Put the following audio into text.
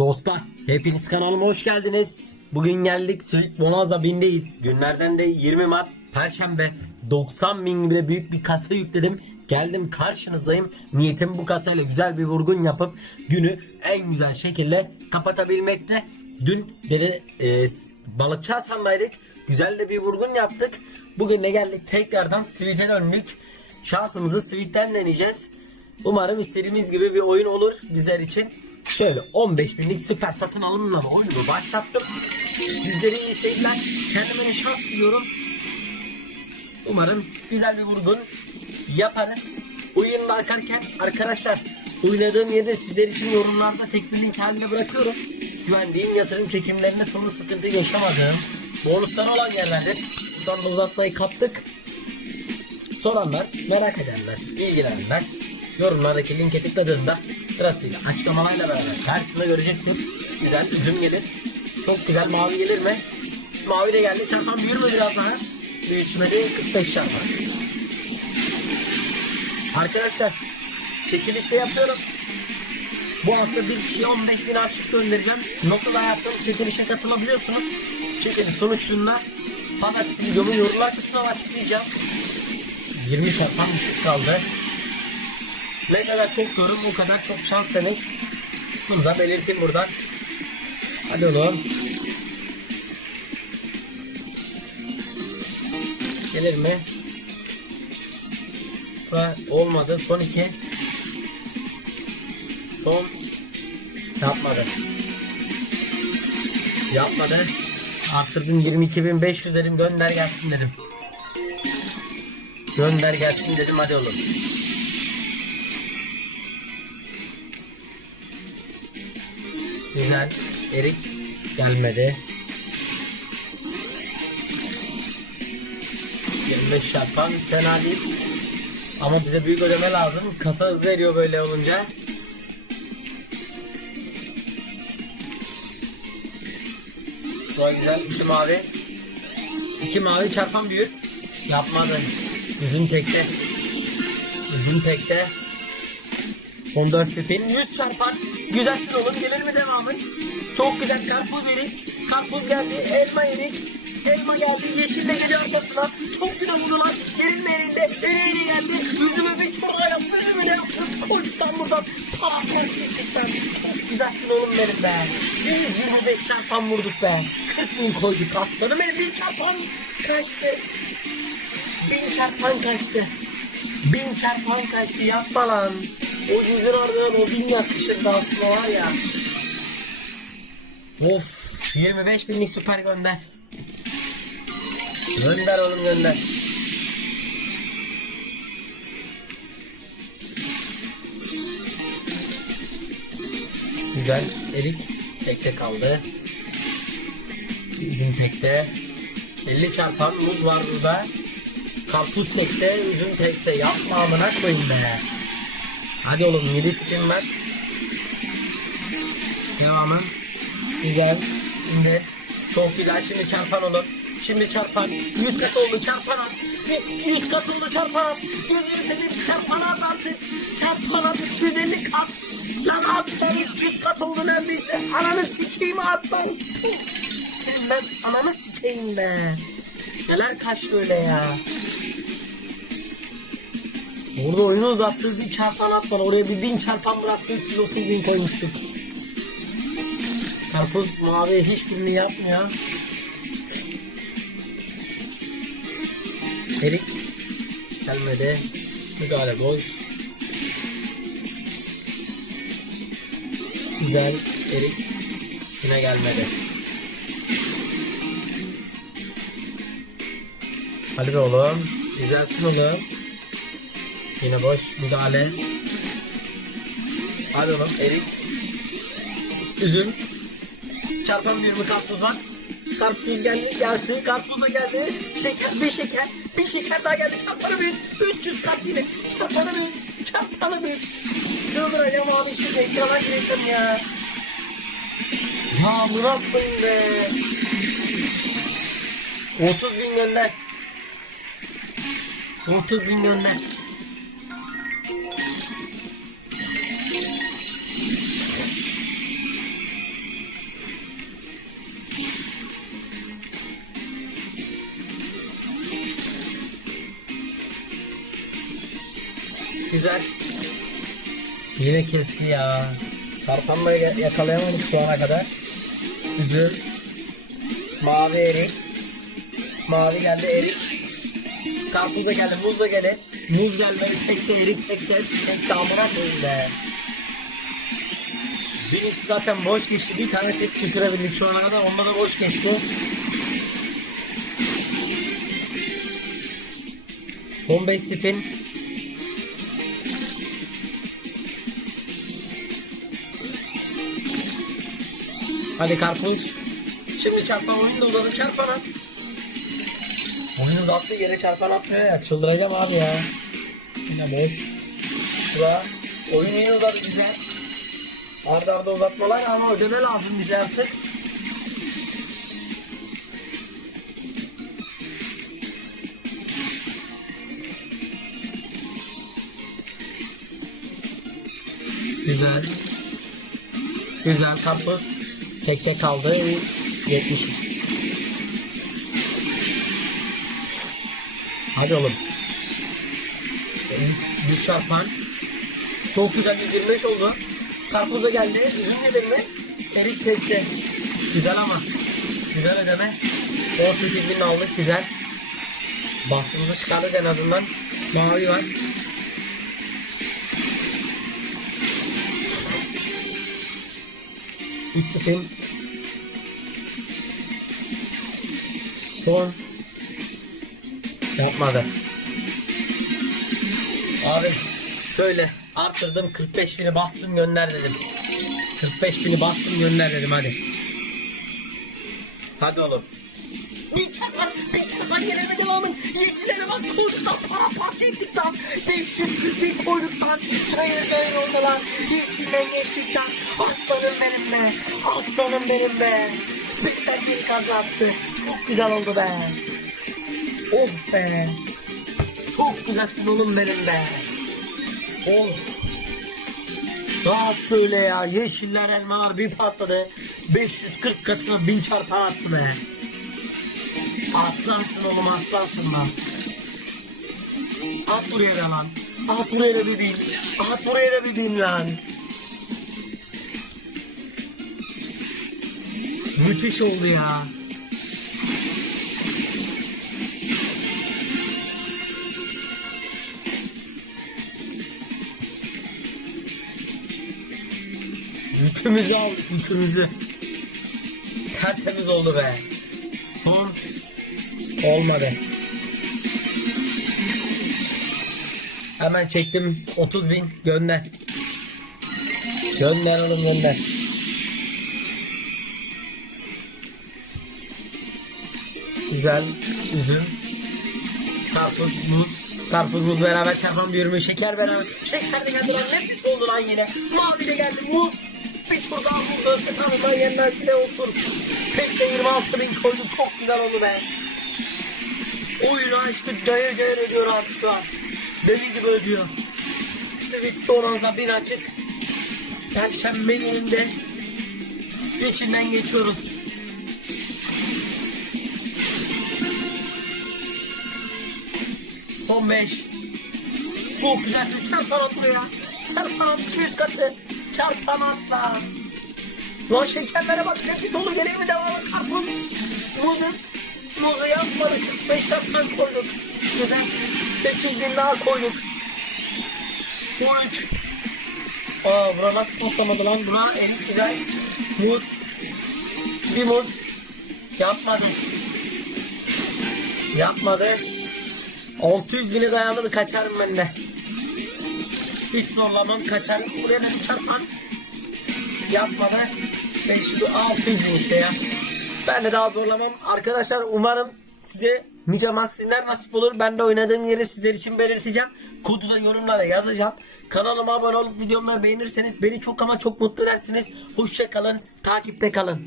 Dostlar hepiniz kanalıma hoş geldiniz. Bugün geldik Sweet Bonanza bindeyiz. Günlerden de 20 Mart Perşembe 90 bin bile büyük bir kasa yükledim. Geldim karşınızdayım. Niyetim bu kasayla güzel bir vurgun yapıp günü en güzel şekilde kapatabilmekte. Dün dedi e, balıkçı Hasan'daydık. Güzel de bir vurgun yaptık. Bugün de geldik tekrardan Sweet'e döndük. Şansımızı Sweet'ten deneyeceğiz. Umarım istediğimiz gibi bir oyun olur bizler için. Şöyle 15 binlik süper satın alımla oyunu başlattım. Sizlere iyi seyirler. Kendime şans diliyorum. Umarım güzel bir vurgun yaparız. Oyunu bakarken arkadaşlar oynadığım yerde sizler için yorumlarda tek bir link haline bırakıyorum. Güvendiğim yatırım çekimlerine sonu sıkıntı yaşamadığım bonuslar olan yerlerdir. Buradan da uzatmayı kaptık. Soranlar, merak edenler, ilgilenenler yorumlardaki linke tıkladığında sırasıyla açıklamalarla beraber karşısında görecektir. Güzel üzüm gelir. Çok güzel mavi gelir mi? Mavi de geldi. Çarpan büyür mü biraz daha? Büyütmedi 45 çarpan. Arkadaşlar çekilişte yapıyorum. Bu hafta bir kişiye 15 bin harçlık göndereceğim. Notu da yaptım. Çekilişe katılabiliyorsunuz. Çekiliş sonuçunda pazartesi videomu yorumlar kısmına açıklayacağım. 20 çarpan kaldı. Ne kadar çok yorum o kadar çok şans demek. Bunu da belirteyim buradan. Hadi oğlum. Gelir mi? Bura olmadı. Son iki. Son. Yapmadı. Yapmadı. Arttırdım 22.500 dedim gönder gelsin dedim. Gönder gelsin dedim hadi oğlum. Güzel. Erik gelmedi. 25 çarpan fena değil. Ama bize büyük ödeme lazım. Kasa hızlı eriyor böyle olunca. Çok güzel. İki mavi. İki mavi çarpan büyük. Yapmadı. Üzüm tekte. Üzüm tekte. Son 4 pipin 100 çarpan. Güzelsin oğlum gelir mi devamı? Çok güzel karpuz yedik. Karpuz geldi. Elma yedik. Elma geldi. Yeşil de geliyor arkasına. Çok güzel vurdular. Gerilme elinde. Ereğine geldi. Yüzüme bir çorba yaptı. Yüzüme yaptı. Koçtan buradan. Tamam korkuttuktan. Çok güzelsin oğlum benim be. 125 çarpan vurduk be. 40 bin koyduk aslanım benim. Bir çarpan kaçtı. Bin çarpan kaçtı. Bin çarpan kaçtı yapma lan. O yüzün ardından o bin yakışırdı aslında var ya. Of 25 binlik süper gönder. Gönder oğlum gönder. Güzel erik tekte kaldı. Üzüm tekte. 50 çarpan muz var burada. Karpuz tekte, üzüm tekte. Yapma amına koyayım be. Hadi oğlum 7 spin var. Devamı. Güzel. Şimdi çok güzel. Şimdi çarpan olur. Şimdi çarpan. 100 kat oldu çarpan at. 100 kat oldu çarpan. Gözünü seveyim çarpan at artık. Çarpan at 350 kat. Lan at 300 kat oldu neredeyse. Ananı sikeyim at lan. Ben ananı sikeyim be. Neler kaçtı öyle ya. Orada oyunu uzattı bir çarpan at oraya bir bin çarpan bıraktı 330 bin koymuştuk. Karpuz mavi hiçbirini yapmıyor. Erik gelmedi. Müdahale boş. Güzel Erik yine gelmedi. Hadi be oğlum. Güzelsin oğlum. Yine boş müdahale. Hadi oğlum erik. Üzüm. Çarpan bir mi karpuz var? Karpuz geldi gelsin. Karpuz da geldi. Şeker bir şeker. Bir şeker daha geldi. Çarpanı bir. 300 kat yine. Çarpanı bir. Çarpanı bir. Kıldıracağım abi şimdi ekrana gireceğim ya. Ya Murat Bey be. 30 bin gönder. 30 bin gönder. Güzel. Yine kesti ya. Ya- yakalayamadık şu ana kadar. Üzüm. Mavi erik. Mavi geldi erik. Karpuz da geldi, muz da geldi. Muz gelmedi, tek de erik, tek de tek de amına koyayım be. Birisi zaten boş geçti. Bir tane tek düşürebildik şu ana kadar. Onda da boş geçti. Son 5 spin. Hadi karpuz. Şimdi çarpan oyunu da uzadı. Çarpan at. Oyunu uzattı yere çarpan atmıyor ya. Çıldıracağım abi ya. Yine boş. Şura. Oyun yine uzadı güzel. Arda arda uzatmalar ama ödeme lazım bize artık. Güzel. Güzel karpuz. Tek tek kaldı. 70. Hadi oğlum. Düz çarpan. Çok güzel 125 oldu. Karpuz da geldi. Üzüm yedin mi? Erik çekti. Güzel ama. Güzel ödeme. 18 bin aldık güzel. Bastığımızı çıkardık en azından. Mavi var. Üç spin. Son. Yapmadı. Abi şöyle arttırdım 45 bini bastım gönder dedim. 45 bini bastım gönder dedim hadi. Hadi oğlum. Bir çarpar, bir çarpar yerine devamın. Yeşillere bak lan para parça ettik lan. 540 bin koyduk lan. Çayır çayır oldu lan. Aslanım benim be. Aslanım benim be. Bir tane kazandı. Çok güzel oldu be. Oh be. Çok güzelsin oğlum benim be. Oh. Rahat böyle ya. Yeşiller elmalar bir patladı. 540 katına bin çarpan attı be. Aslansın oğlum aslansın lan. At buraya da lan. At buraya da bin. At buraya da bin lan. Müthiş oldu ya. Yükümüzü al, yükümüzü. Tertemiz oldu be. Olmadı. Hemen çektim 30 bin gönder. Gönder oğlum gönder. Güzel üzüm. Karpuz, muz. Karpuz, muz beraber çarpan bir ürün. Şeker beraber. Şeker de geldi lan. Hepsi oldu lan yine. Mavi de geldi. Muz. Bir tur daha muz tanrıdan yenmez bile olsun. Tek de 26 bin koydu. Çok güzel oldu be. Oyunu açtık. Cayır cayır ödüyor artık şu an. Deli gibi ödüyor. Sweet Donald'a bir açık. Perşembe gününde içinden geçiyoruz. Son 5. Çok güzel çarpan atlı ya. Çarpan at 200 katı. Çarpan atla. Lan şekerlere bak. Nefis olur geliyor mu devamı? Karpuz. Muzu. Muzu yapmadık. 5 çarpan koyduk. Güzel. 8 bin daha koyduk. Son 3. Aa bura nasıl patlamadı lan? Buna en güzel. Muz. Bir muz. Yapmadı. Yapmadı. 600 bine dayanır kaçarım ben de. Hiç zorlamam kaçarım. Buraya da çarpan. Yapmadı. 500 600 bin işte ya. Ben de daha zorlamam. Arkadaşlar umarım size Mica Maximler nasip olur. Ben de oynadığım yeri sizler için belirteceğim. Kodu da yorumlara yazacağım. Kanalıma abone olup videomu beğenirseniz beni çok ama çok mutlu edersiniz. Hoşça kalın. Takipte kalın.